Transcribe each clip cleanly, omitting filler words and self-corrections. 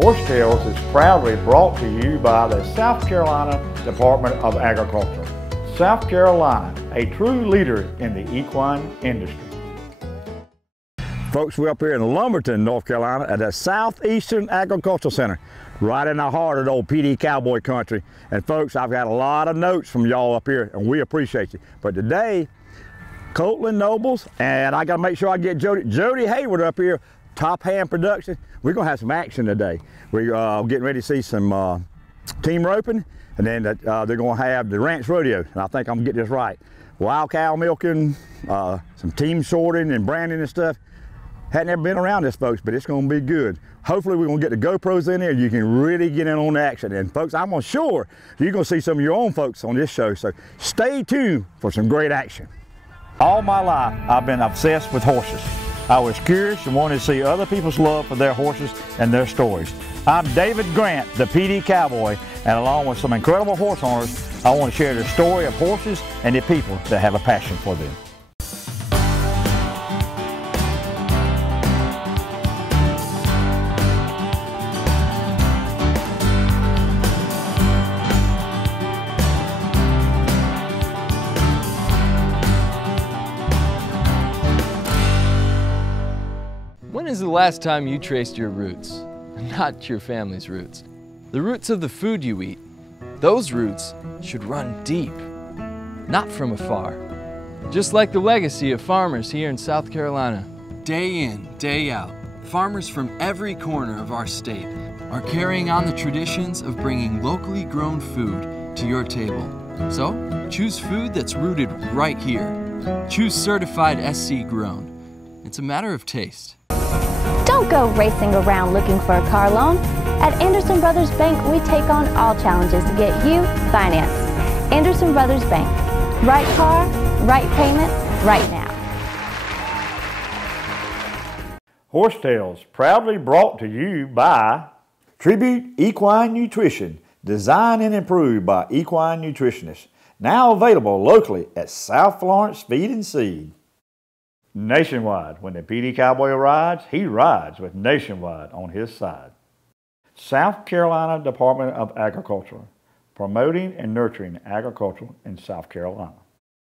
Horsetails is proudly brought to you by the South Carolina Department of Agriculture. South Carolina, a true leader in the equine industry. Folks, we're up here in Lumberton, North Carolina at the Southeastern Agricultural Center, right in the heart of the old PD cowboy country. And folks, I've got a lot of notes from y'all up here, and we appreciate you. But today, Copeland Nobles, and I gotta make sure I get Jody Hayward up here, Top Hand Production. We're gonna have some action today. We're getting ready to see some team roping, and then they're gonna have the Ranch Rodeo, and I think I'm gonna get this right. Wild cow milking, some team sorting and branding and stuff. Hadn't ever been around this, folks, but it's gonna be good. Hopefully we're gonna get the GoPros in there, you can really get in on the action. And folks, I'm sure you're gonna see some of your own folks on this show, so stay tuned for some great action. All my life, I've been obsessed with horses. I was curious and wanted to see other people's love for their horses and their stories. I'm David Grant, the PD Cowboy, and along with some incredible horse owners, I want to share the story of horses and the people that have a passion for them. When is the last time you traced your roots? Not your family's roots. The roots of the food you eat. Those roots should run deep, not from afar. Just like the legacy of farmers here in South Carolina. Day in, day out, farmers from every corner of our state are carrying on the traditions of bringing locally grown food to your table. So, choose food that's rooted right here. Choose certified SC grown. It's a matter of taste. Don't go racing around looking for a car loan. At Anderson Brothers Bank, we take on all challenges to get you financed. Anderson Brothers Bank. Right car, right payment, right now. Horsetails, proudly brought to you by Tribute Equine Nutrition, designed and improved by equine nutritionists. Now available locally at South Florence Feed and Seed. Nationwide, when the PD Cowboy rides, he rides with Nationwide on his side. South Carolina Department of Agriculture, promoting and nurturing agriculture in South Carolina.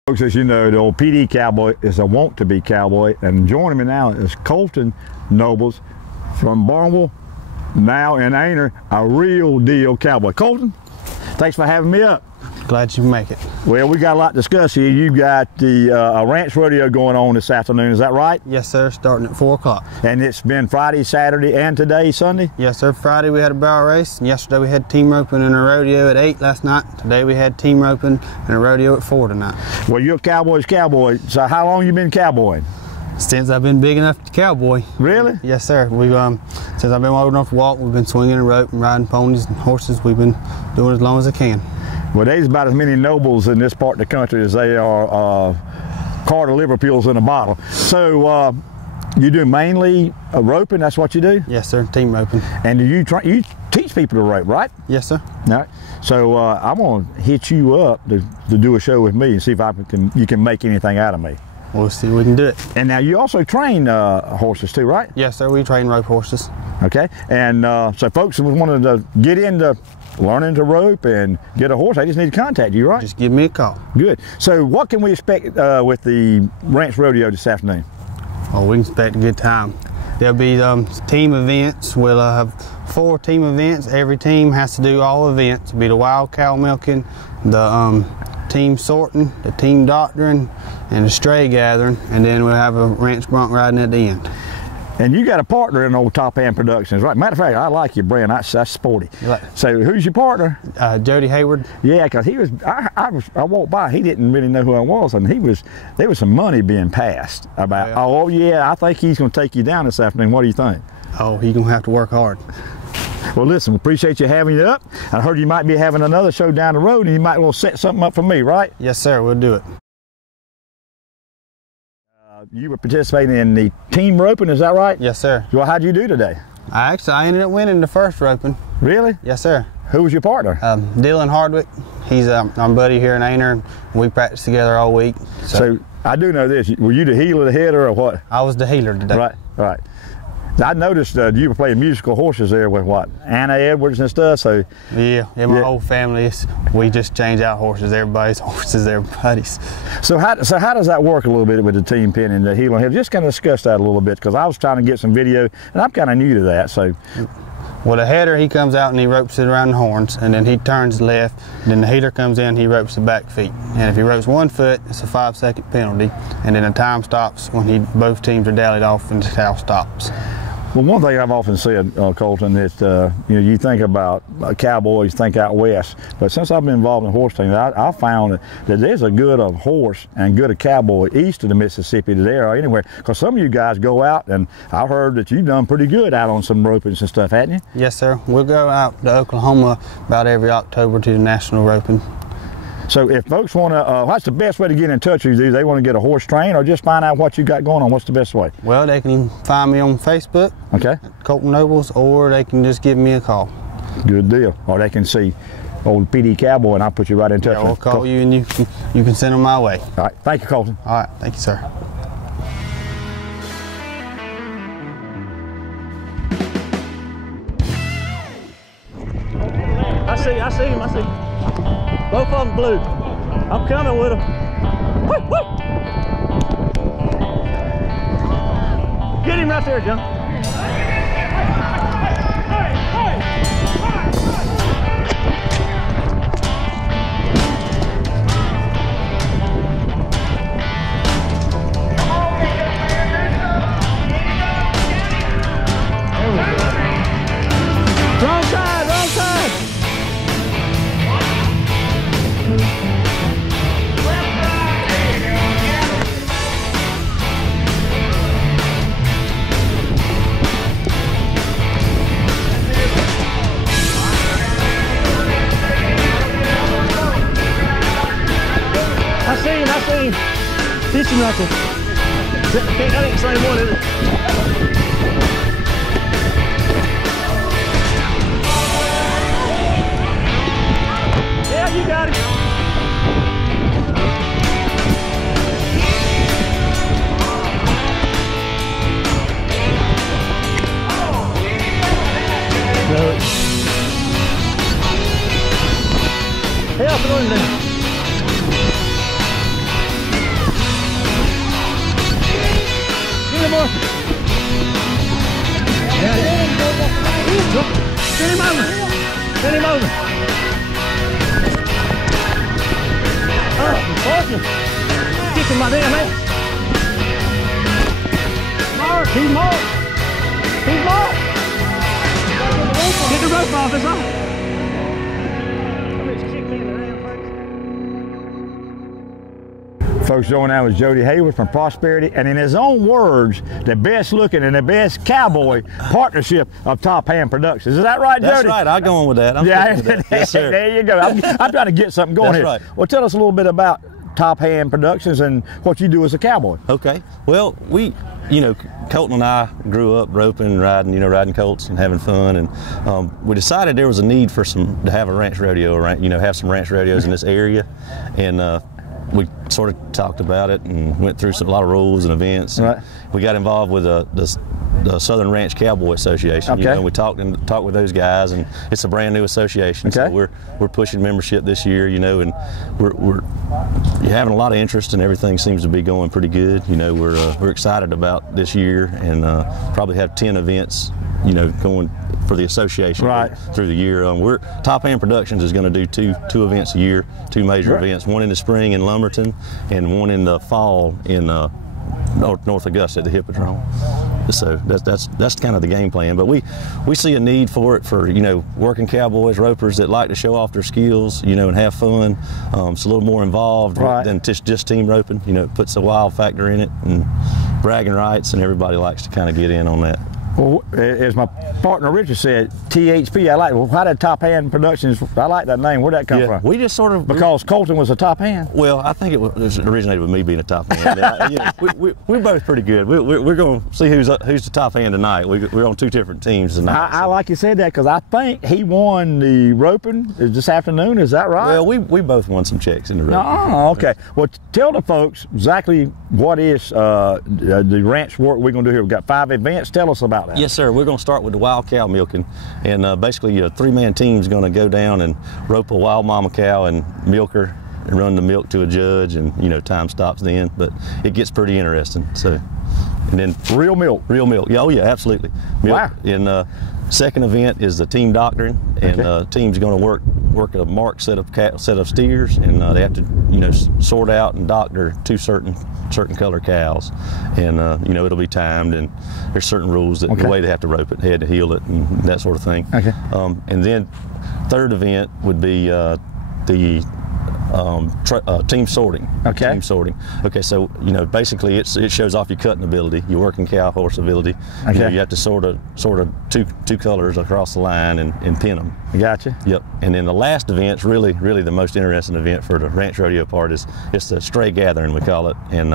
Folks, as you know, the old PD Cowboy is a want-to-be cowboy, and joining me now is Colton Nobles from Barnwell, now in Ainer, a real deal cowboy. Colton, thanks for having me up. Glad you can make it. Well, we got a lot to discuss here. You've got the Ranch Rodeo going on this afternoon, is that right? Yes, sir, starting at 4 o'clock. And it's been Friday, Saturday, and today, Sunday? Yes, sir. Friday we had a barrel race, and yesterday we had team roping and a rodeo at 8 last night. Today we had team roping and a rodeo at 4 tonight. Well, you're a cowboy's cowboy, so how long you been cowboying? Since I've been big enough to cowboy. Really? Yes, sir. We've since I've been old enough to walk, we've been swinging a rope and riding ponies and horses. We've been doing as long as I can. Well, there's about as many nobles in this part of the country as they are Carter Liverpools in a bottle. So you do mainly roping, that's what you do? Yes, sir, team roping. And do you teach people to rope, right? Yes, sir. All right. So I'm going to hit you up to do a show with me and see if you can make anything out of me. We'll see if we can do it. And now you also train horses too, right? Yes, sir, we train rope horses. Okay, and so folks who wanted to get into learning to rope and get a horse, I just need to contact you, right? Just give me a call. Good. So what can we expect with the Ranch Rodeo this afternoon? Oh, we can expect a good time. There'll be team events. We'll have 4 team events. Every team has to do all events. It'll be the wild cow milking, the team sorting, the team doctoring, and the stray gathering, and then we'll have a ranch bronc riding at the end. And you got a partner in old Top Hand Productions, right? Matter of fact, I like your brand. That's sporty. Right. So who's your partner? Jody Hayward. Yeah, because he was. I walked by. He didn't really know who I was, and there was some money being passed about. Oh yeah, I think he's going to take you down this afternoon. What do you think? Oh, he's going to have to work hard. Well, listen, we appreciate you having it up. I heard you might be having another show down the road, and you might want to set something up for me, right? Yes, sir. We'll do it. You were participating in the team roping, is that right? Yes, sir. Well, how'd you do today? I ended up winning the first roping. Really? Yes, sir. Who was your partner? Dylan Hardwick. He's our buddy here in Ainer. We practiced together all week. So I do know this. Were you the heel or the header or what? I was the healer today. Right, right. I noticed you were playing musical horses there with what, Anna Edwards and stuff. So yeah, my whole family we just change out horses. Everybody's horses, everybody's. So how does that work a little bit with the team pen and the heel on hip? Just kind of discuss that a little bit, because I was trying to get some video and I'm kind of new to that. So. Well, the header, he comes out and he ropes it around the horns, and then he turns left, and then the heater comes in, he ropes the back feet. And if he ropes 1 foot, it's a 5-second penalty, and then the time stops when both teams are dallied off and the cow stops. Well, one thing I've often said, Colton, that you think about cowboys, think out west, but since I've been involved in horse things, I found that there's a good of horse and good of cowboy east of the Mississippi there or anywhere, because some of you guys go out, and I heard that you've done pretty good out on some ropings and stuff, haven't you? Yes, sir. We'll go out to Oklahoma about every October to the national roping. So if folks want to, what's the best way to get in touch with you? They want to get a horse train or just find out what you got going on? What's the best way? Well, they can find me on Facebook, okay, Colton Nobles, or they can just give me a call. Good deal. Or they can see old PD Cowboy, and I'll put you right in touch. Yeah, I'll call you, and you can send them my way. All right. Thank you, Colton. All right. Thank you, sir. I see him. Both of them blue. I'm coming with them. Woo, woo. Get him right there, John. Wrong side, wrong side. I see him. This is nothing. That ain't the same one, is it? Yeah, you got it. Yeah, throw him there. Get him over. Get him over. Get him over. Awesome. Kick him, my damn man. Mark. He's marked. He's marked. Get the rope off his eye. Folks, joining now with Jody Hayward from Prosperity, and in his own words, the best looking and the best cowboy partnership of Top Hand Productions. Is that right, Jody? That's right. I'll go on with that. Yeah, with that. Yes, sir. There you go. I'm trying to get something going That's here. Right. Well, tell us a little bit about Top Hand Productions and what you do as a cowboy. Okay. Well, Colton and I grew up roping, riding, riding colts and having fun, and we decided there was a need for to have a ranch rodeo, have some ranch rodeos in this area, and we sort of talked about it and went through a lot of rules and events. And right. We got involved with the Southern Ranch Cowboy Association. Okay. We talked with those guys, and it's a brand new association. Okay. So we're pushing membership this year, and we're having a lot of interest, and everything seems to be going pretty good. We're excited about this year, and probably have 10 events, going for the association right. through the year. Top Hand Productions is going to do two events a year, two major right. events, one in the spring in Lumberton and one in the fall in North Augusta at the Hippodrome. So that's kind of the game plan. But we see a need for it for working cowboys, ropers that like to show off their skills, and have fun. It's a little more involved right. than just team roping. It puts a wild factor in it and bragging rights, and everybody likes to kind of get in on that. Well, as my partner Richard said, THP, I like. Well, how did Top Hand Productions? I like that name. Where'd that come from? We just sort of because Colton was a top hand. Well, I think it originated with me being a top hand. We're both pretty good. We're going to see who's the top hand tonight. We're on two different teams tonight. I like you said that because I think he won the roping this afternoon. Is that right? Well, we both won some checks in the roping. Oh, okay. Well, tell the folks exactly what is the ranch work we're going to do here. We've got 5 events. Tell us about about that. Yes, sir. We're going to start with the wild cow milking, and basically a 3-man team is going to go down and rope a wild mama cow and milk her and run the milk to a judge, and time stops then. But it gets pretty interesting. So, and then real milk. Yeah, oh yeah, absolutely. Milk. Wow. And second event is the team doctoring, and team's going to work a marked set of steers, and they have to sort out and doctor 2 certain color cows, and it'll be timed, and there's certain rules that the way they have to rope it, head to heel it, and that sort of thing. Okay. And then third event would be the team sorting. Okay. Team sorting. Okay, so basically it shows off your cutting ability, your working cow horse ability. Okay. You have to sort of two colors across the line and pin them. Gotcha. Yep. And then the last event's really the most interesting event for the ranch rodeo part is it's the stray gathering, we call it. And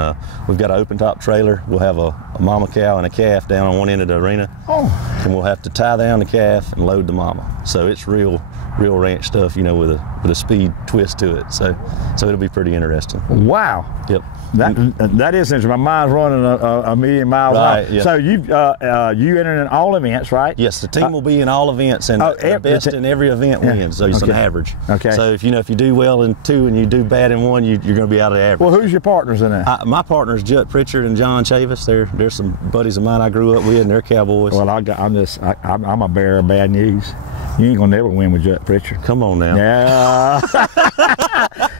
we've got an open top trailer. We'll have a mama cow and a calf down on one end of the arena. Oh. And we'll have to tie down the calf and load the mama. So it's real ranch stuff, with a speed twist to it. So it'll be pretty interesting. Wow. Yep. That is interesting. My mind's running a million miles an hour. Yeah. So you enter in all events, right? Yes, the team will be in all events, and the best in every event wins. So it's an average. Okay. So if you do well in 2 and you do bad in 1, you're going to be out of the average. Well, who's your partners in that? My partners, Judd Pritchard and John Chavis. They're some buddies of mine I grew up with, and they're cowboys. Well, I'm a bearer of bad news. You ain't gonna never win with Judd Pritchard. Come on now. Yeah.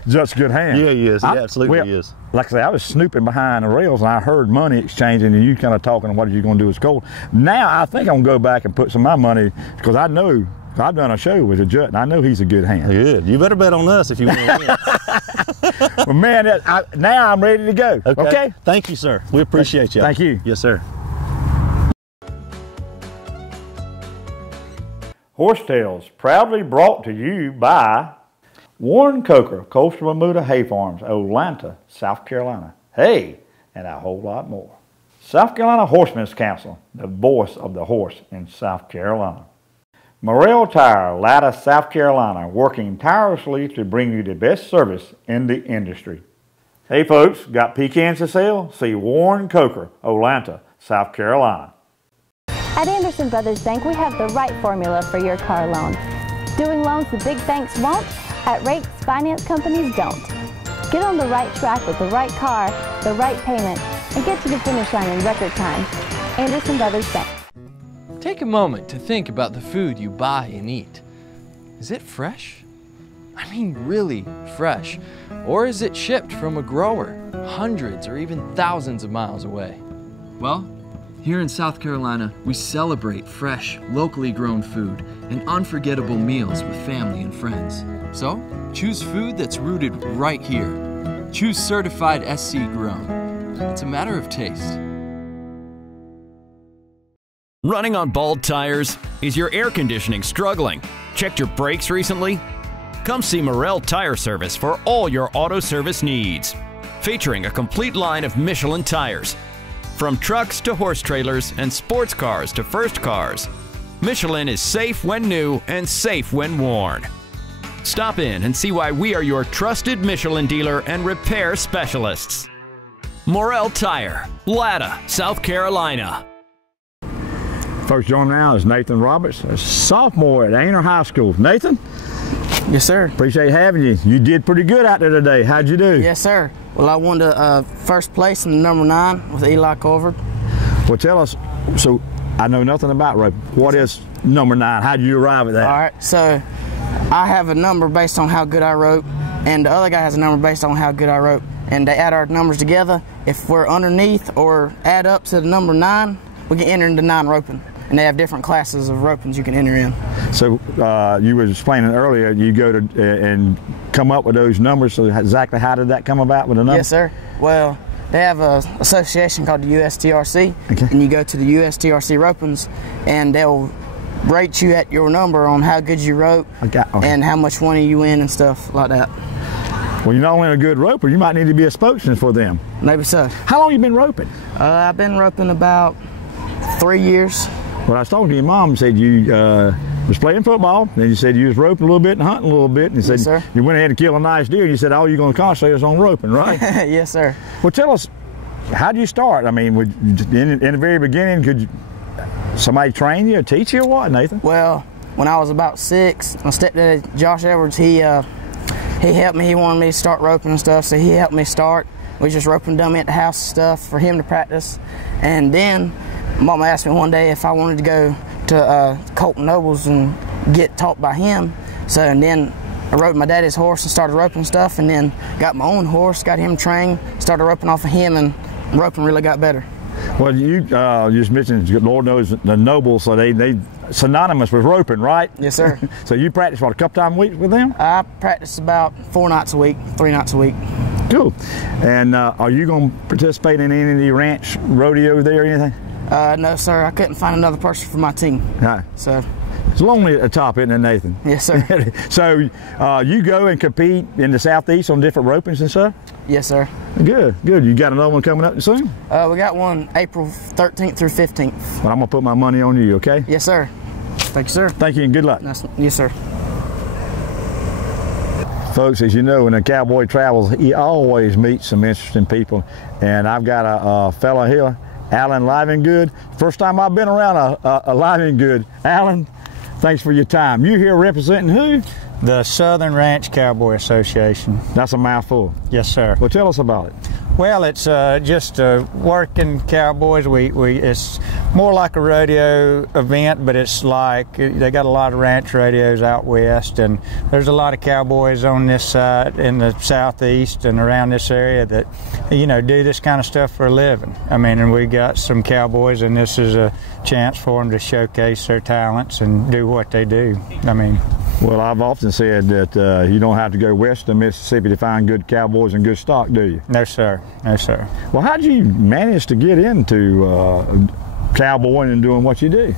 Judd's a good hand. Yeah, he is. He absolutely is. Like I say, I was snooping behind the rails and I heard money exchanging and you kind of talking, what are you gonna do with Skoal? Now I think I'm gonna go back and put some of my money, because I know I've done a show with a Judd and I know he's a good hand. Good. You better bet on us if you want to win. Well, man, now I'm ready to go. Okay? Thank you, sir. We appreciate you. Thank you. Yes, sir. Horse Tales, proudly brought to you by Warren Coker, Coastal Bermuda Hay Farms, Atlanta, South Carolina. Hey, and a whole lot more. South Carolina Horsemen's Council, the voice of the horse in South Carolina. Morrell Tire, Latta, South Carolina, working tirelessly to bring you the best service in the industry. Hey folks, got pecans to sell? See Warren Coker, Atlanta, South Carolina. At Anderson Brothers Bank, we have the right formula for your car loan. Doing loans the big banks won't, at rates finance companies don't. Get on the right track with the right car, the right payment, and get to the finish line in record time. Anderson Brothers Bank. Take a moment to think about the food you buy and eat. Is it fresh? I mean really fresh. Or is it shipped from a grower, hundreds or even thousands of miles away? Well, here in South Carolina, we celebrate fresh, locally grown food and unforgettable meals with family and friends. So, choose food that's rooted right here. Choose certified SC grown. It's a matter of taste. Running on bald tires? Is your air conditioning struggling? Checked your brakes recently? Come see Morrell Tire Service for all your auto service needs. Featuring a complete line of Michelin tires. From trucks to horse trailers and sports cars to first cars, Michelin is safe when new and safe when worn. Stop in and see why we are your trusted Michelin dealer and repair specialists. Morrell Tire, Latta, South Carolina. First joining now is Nathan Roberts, a sophomore at Ainer High School. Nathan? Yes, sir. Appreciate having you. You did pretty good out there today. How'd you do? Yes, sir. Well, I won the first place in the number 9 with Eli Culver. Well, tell us, so I know nothing about roping. What is number 9? How'd you arrive at that? All right, so I have a number based on how good I rope, and the other guy has a number based on how good I rope. And they add our numbers together. If we're underneath or add up to the number 9, we can enter into 9 roping. And they have different classes of ropings you can enter in. So you were explaining earlier, you go to and come up with those numbers. So exactly how did that come about with the numbers? Yes, sir. Well, they have an association called the USTRC, and you go to the USTRC ropings, and they'll rate you at your number on how good you rope and how much money you win and stuff like that. Well, you're not only a good roper, you might need to be a spokesman for them. Maybe so. How long have you been roping? I've been roping about 3 years. Well, I was talking to your mom and said you was playing football, and you said you was roping a little bit and hunting a little bit, and you said sir. You went ahead and killed a nice deer, and you said all you're going to concentrate is on roping, right? Yes, sir. Well, tell us, how did you start? I mean, in the very beginning, could you Somebody train you or teach you or what, Nathan? Well, when I was about 6, my stepdad, Josh Edwards, he helped me. He wanted me to start roping and stuff, so he helped me start. We was just roping dummy at the house and stuff for him to practice. And then Mama asked me one day if I wanted to go to Colton Nobles and get taught by him. So, and then I rode my daddy's horse and started roping stuff, and then got my own horse, got him trained, started roping off of him, and roping really got better. Well, you just mentioned, Lord knows, the Nobles, so they synonymous with roping, right? Yes, sir. So you practice, what, a couple times a week with them? I practice about 4 nights a week, 3 nights a week. Cool. And are you going to participate in any of the ranch rodeo there or anything? No, sir. I couldn't find another person for my team. Right. So. It's lonely at the top, isn't it, Nathan? Yes, sir. So you go and compete in the Southeast on different ropings and stuff? Yes, sir. Good, good. You got another one coming up soon? We got one April 13th through 15th. Well, I'm going to put my money on you, okay? Yes, sir. Thank you, sir. Thank you and good luck. Yes, sir. Folks, as you know, when a cowboy travels, he always meets some interesting people. And I've got a fella here, Alan Livingood. First time I've been around a Livingood. Alan, thanks for your time. You here representing who? The Southern Ranch Cowboy Association. That's a mouthful. Yes, sir. Well, tell us about it. Well, it's just working cowboys. It's more like a rodeo event, but it's like they got a lot of ranch rodeos out west, and there's a lot of cowboys on this side in the southeast and around this area that, you know, do this kind of stuff for a living. I mean, and we got some cowboys, and this is a chance for them to showcase their talents and do what they do. I mean. Well, I've often said that you don't have to go west of Mississippi to find good cowboys and good stock, do you? No, sir. No, sir. Well, how did you manage to get into cowboying and doing what you do?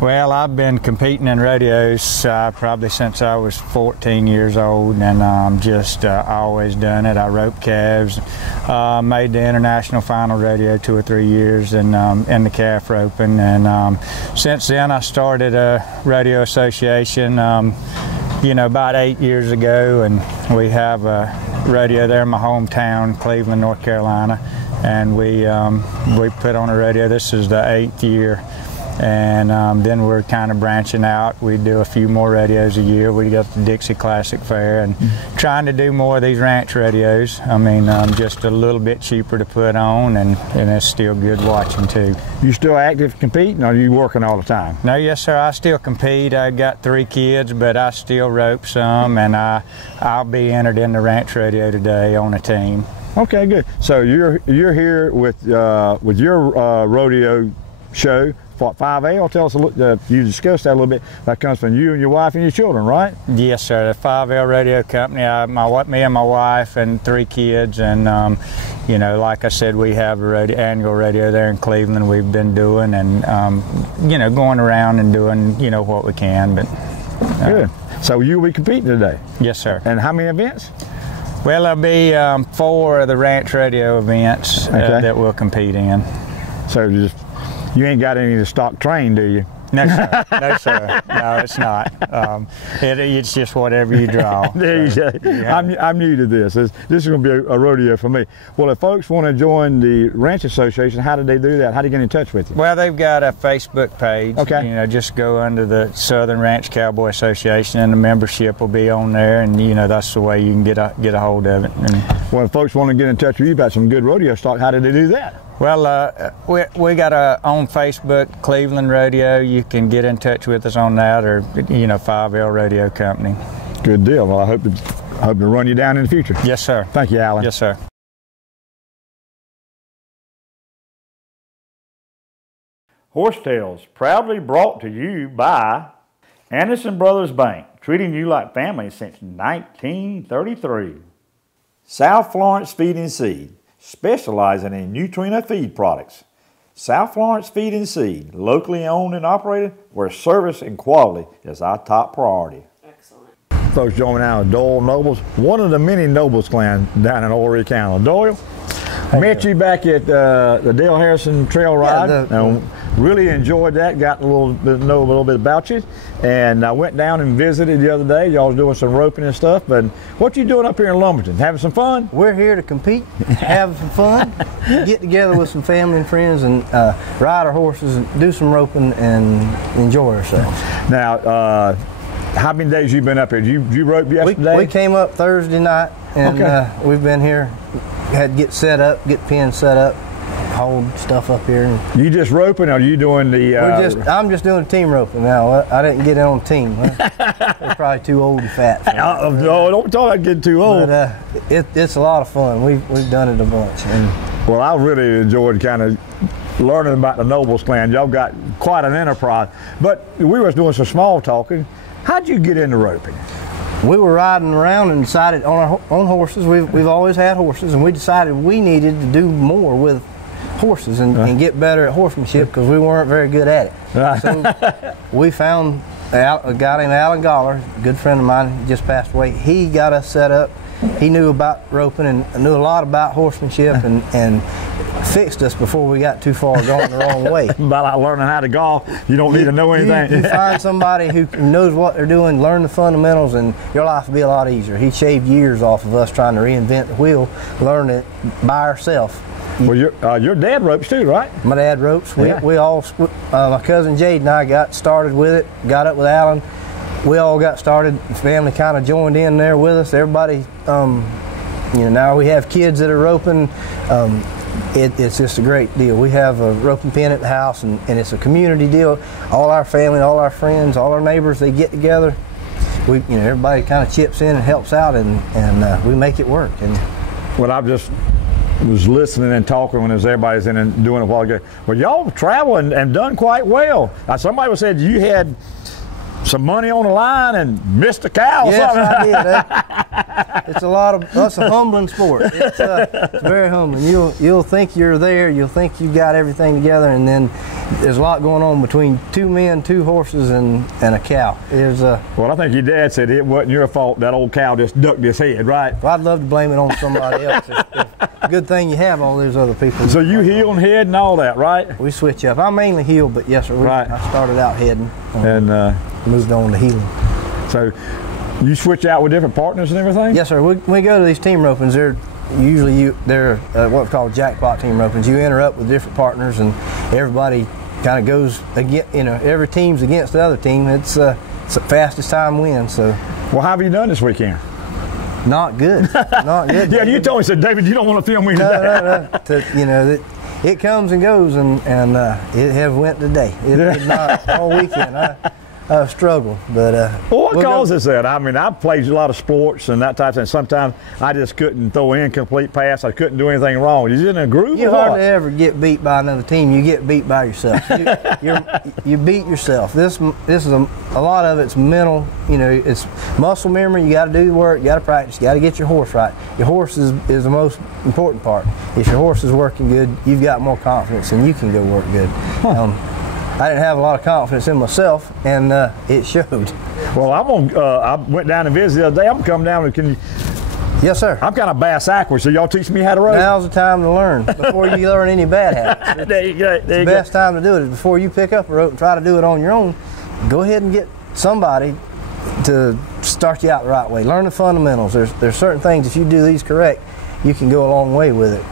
Well, I've been competing in rodeos probably since I was 14 years old, and just always done it. I roped calves, made the international final rodeo 2 or 3 years in the calf roping, and since then I started a rodeo association, you know, about 8 years ago, and we have a rodeo there in my hometown, Cleveland, North Carolina, and we put on a rodeo. This is the 8th year. And then we're kind of branching out. We do a few more rodeos a year. We got the Dixie Classic Fair, and trying to do more of these ranch rodeos. I mean, just a little bit cheaper to put on, and it's still good watching too. You still active competing, or are you working all the time? No, yes, sir. I still compete. I got 3 kids, but I still rope some, and I'll be entered in the ranch rodeo today on a team. Okay, good. So you're here with your rodeo show. 5L, tell us a little, you discussed that a little bit. That comes from you and your wife and your children, right? Yes, sir. The 5L Rodeo Company, me and my wife and 3 kids, and you know, like I said, we have an annual rodeo there in Cleveland we've been doing, and you know, going around and doing, you know, what we can. But good. So you'll be competing today? Yes, sir. And how many events? Well, there'll be 4 of the Ranch Rodeo events that we'll compete in. So you ain't got any of the stock trained, do you? No, sir. No, sir. No, it's not. It's just whatever you draw. There you go. Yeah. I'm new to this. This is going to be a rodeo for me. Well, if folks want to join the Ranch Association, how do they do that? How do you get in touch with you? Well, they've got a Facebook page. Okay. You know, just go under the Southern Ranch Cowboy Association, and the membership will be on there, and you know, that's the way you can get a hold of it. And, well, if folks want to get in touch with you about some good rodeo stock, how do they do that? Well, we got on Facebook, Cleveland Rodeo. You can get in touch with us on that, or, you know, 5L Rodeo Company. Good deal. Well, I hope to run you down in the future. Yes, sir. Thank you, Alan. Yes, sir. Horse Tales, proudly brought to you by Anderson Brothers Bank, treating you like family since 1933. South Florence Feed and Seed, specializing in Nutrient feed products. South Florence Feed and Seed, locally owned and operated, where service and quality is our top priority. Excellent. Folks, joining now with Doyle Nobles, one of the many Nobles clan down in Horry County. Doyle, met you back at the Dale Harrison Trail Ride. really enjoyed that. Got a little bit, know a little bit about you, and I went down and visited the other day. Y'all was doing some roping and stuff. But what you doing up here in Lumberton? Having some fun? We're here to compete, have some fun, get together with some family and friends, and ride our horses and do some roping and enjoy ourselves. Now, how many days you been up here? You rope yesterday? We came up Thursday night, and we've been here. Had to get set up, get pins set up, hold stuff up here. And you just roping, or are you doing the? I'm just doing team roping now. I didn't get in on team. They're probably too old and fat. No, don't talk about getting too old. But it's a lot of fun. We've done it a bunch. And well, I really enjoyed kind of learning about the Nobles clan. Y'all got quite an enterprise. But we was doing some small talking. How'd you get into roping? We were riding around and decided on our own horses. We've always had horses, and we decided we needed to do more with horses and get better at horsemanship because we weren't very good at it. So we found a guy named Alan Goller, a good friend of mine, just passed away. He got us set up. He knew about roping and knew a lot about horsemanship and fixed us before we got too far going the wrong way. About like learning how to golf, you don't need to know anything. You find somebody who knows what they're doing, learn the fundamentals, and your life will be a lot easier. He shaved years off of us trying to reinvent the wheel, learn it by ourselves. Well, your dad ropes too, right? My dad ropes. We all, my cousin Jade and I got started with it, got up with Alan. We all got started. The family kind of joined in there with us. Everybody, now we have kids that are roping. It's just a great deal. We have a roping pen at the house, and it's a community deal. All our family, all our friends, all our neighbors, they get together. Everybody kind of chips in and helps out, and we make it work. And well, I just was listening and talking when everybody's in and doing it a while ago. Well, y'all travel and done quite well. Somebody said you had some money on the line and missed a cow or yes, something. I did. It's a humbling sport. It's very humbling. You'll think you're there, you'll think you've got everything together, and then there's a lot going on between two men, two horses, and a cow. Well, I think your dad said it wasn't your fault that old cow just ducked his head, right? Well, I'd love to blame it on somebody else. Good thing you have all those other people. So you heel and head and all that, right? We switch up. I mainly heel, but yes, sir. Right. I started out heading and moved on to heeling. So you switch out with different partners and everything? Yes, sir. We go to these team ropings. They're usually what we call jackpot team ropings. You enter up with different partners, and everybody kind of goes against. Every team's against the other team. It's the fastest time wins. So. Well, how have you done this weekend? Not good. Not good. Yeah, you told me, said, David, you don't want to film me today. No. It comes and goes, and it have went today. It did not all weekend. I struggled, but well, what causes that? I mean, I've played a lot of sports and that type of thing. Sometimes I just couldn't throw an incomplete pass. I couldn't do anything wrong. You in a groove? You hardly ever get beat by another team. You get beat by yourself. You beat yourself. This is a lot of it's mental. It's muscle memory. You got to do the work. You got to practice. You got to get your horse right. Your horse is the most important part. If your horse is working good, you've got more confidence, and you can go work good. I didn't have a lot of confidence in myself, and it showed. Well, I went down and visited the other day. I'm coming down. Can you? Yes, sir. I'm kind of bass backwards, so y'all teach me how to rope. Now's the time to learn before you learn any bad habits. There you go. It's the best time to do it is before you pick up a rope and try to do it on your own. Go ahead and get somebody to start you out the right way. Learn the fundamentals. There's certain things, if you do these correct, you can go a long way with it.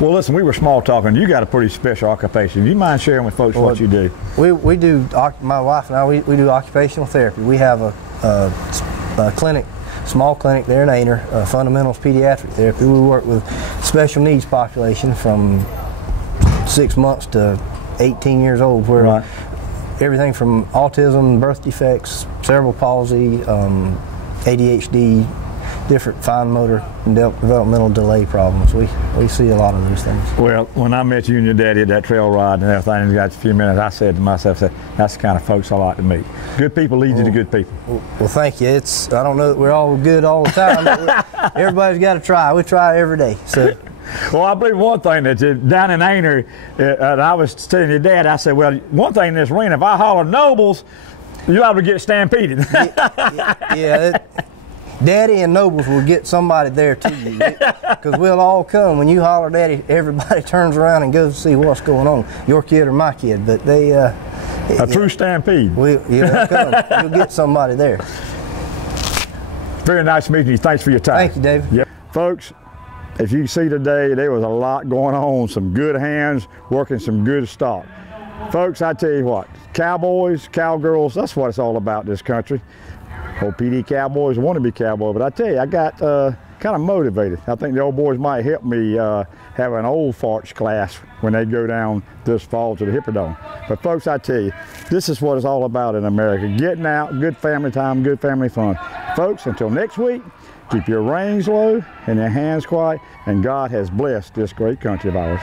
Well, listen, we were small talking. You got a pretty special occupation. Do you mind sharing with folks what you do? We do, my wife and I, we do occupational therapy. We have a clinic, small clinic there in Aner, fundamentals pediatric therapy. We work with special needs population from 6 months to 18 years old, where everything from autism, birth defects, cerebral palsy, ADHD, different fine motor and developmental delay problems. We see a lot of those things. Well, when I met you and your daddy at that trail ride and everything, and got a few minutes, I said to myself, that's the kind of folks I like to meet. Good people lead you to good people. Well, thank you. I don't know that we're all good all the time, but everybody's got to try. We try every day. So. Well, I believe one thing that down in Aner, and I was telling your dad, I said, well, one thing in this ring, if I holler Nobles, you're liable to get stampeded. Daddy and Nobles will get somebody there to you, because we'll all come. When you holler Daddy, everybody turns around and goes to see what's going on, your kid or my kid. But they a true stampede. You'll come. You'll get somebody there. Very nice meeting you. Thanks for your time. Thank you, David. Yep. Folks, as you can see today, there was a lot going on. Some good hands working some good stock. Folks, I tell you what, cowboys, cowgirls, that's what it's all about in this country. Old PD cowboys want to be cowboy, but I tell you, I got kind of motivated. I think the old boys might help me have an old farts class when they go down this fall to the Hippodrome. But folks, I tell you, this is what it's all about in America. Getting out, good family time, good family fun. Folks, until next week, keep your reins low and your hands quiet, and God has blessed this great country of ours.